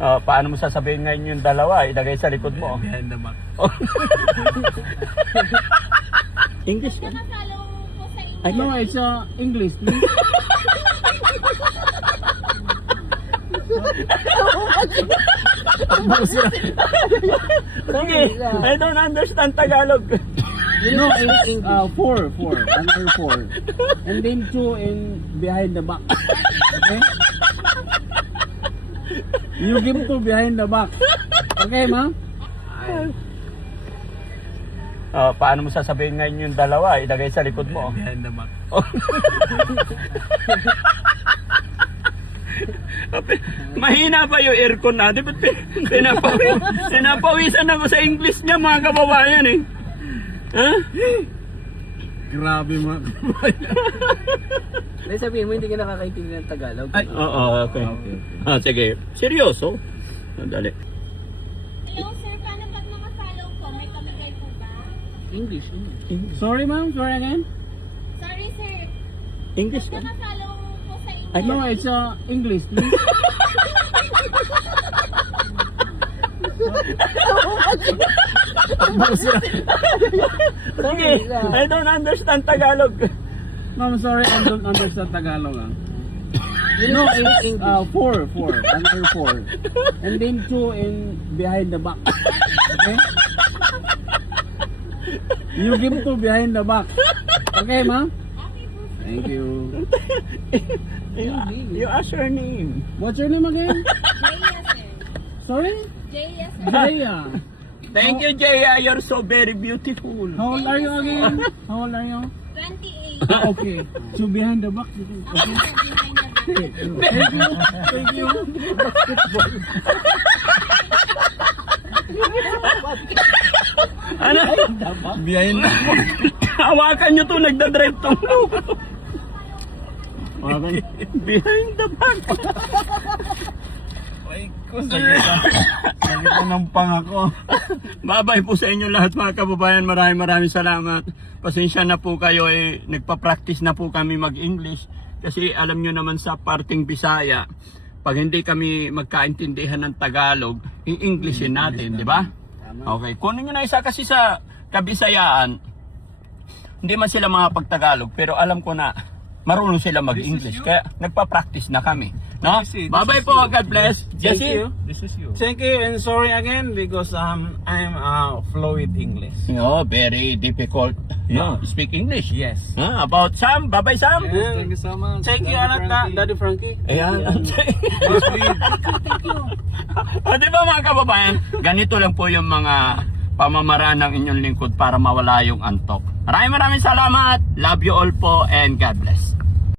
Paano mo sasabihin ngayon yung dalawa? Ilagay sa likod mo. Behind the back. English ka? Nakasalo po sa inyo. I know it's English, please. Sige, I don't understand Tagalog. No, it's four, under four. And then two in behind the back. Okay? You give to behind the back. Okay, ma'am? Paano mo sasabihin ngayon yung dalawa? Ilagay sa likod mo. Behind the back. Mahina pa yung aircon natin. Ba't pinapawisan ako sa English niya, mga kababayan eh. Ha? Grabe, ma'am. Dahil sabihin mo, hindi ka nakakaintindi ng Tagalog. Oo, okay. Okay. Sige. Seryoso? Dali. Hello sir, paano pag nakasalo po? May kamigay po ba? English. Sorry, ma'am. Sorry again. Sorry sir, English ka? nakasalo po sa inyo. I know it's English, please. Sige, I don't understand Tagalog. Ma'am, sorry, I don't understand Tagalog. No, it's four, under four. And then two in behind the back. Okay? You give to behind the back. Okay, ma'am? Thank you. You ask her name. What's your name again? Jaya sir. Sorry? Jaya sir. Jaya. Thank you, Jaya. You're so very beautiful. How old are you again? How old are you? 28. Okay. So behind the back. Okay. Okay sir, behind the back. Thank you. Ano? Behind the back. Hawakan nyo to, nagdadrive tong loop. Okay. Behind the back. Ay, ko, sakit na ng pangako. Babay po sa inyo lahat, mga kababayan. Maraming salamat. Pasensya na po kayo, nagpa-practice na po kami mag-English. Kasi alam nyo naman sa parting Bisaya, pag hindi kami magkaintindihan ng Tagalog, i-Englishin natin, di ba? Okay, kunin nyo na isa kasi sa Kabisayaan, hindi man sila mga pag-Tagalog, pero alam ko na marunong sila mag-English. Kaya nagpa-practice na kami. No? Bye-bye po, God bless. Jesse? This is you. Thank you and sorry again because I'm fluid English. No, very difficult. Yeah. Speak English. Yes. About Sam? Bye-bye, Sam. Thank you so much. Thank you, anak, Daddy Frankie. Ayan. Di ba mga kababayan, ganito lang po yung mga pamamaraan ng inyong lingkod para mawala yung antok. Maraming salamat. Love you all po and God bless.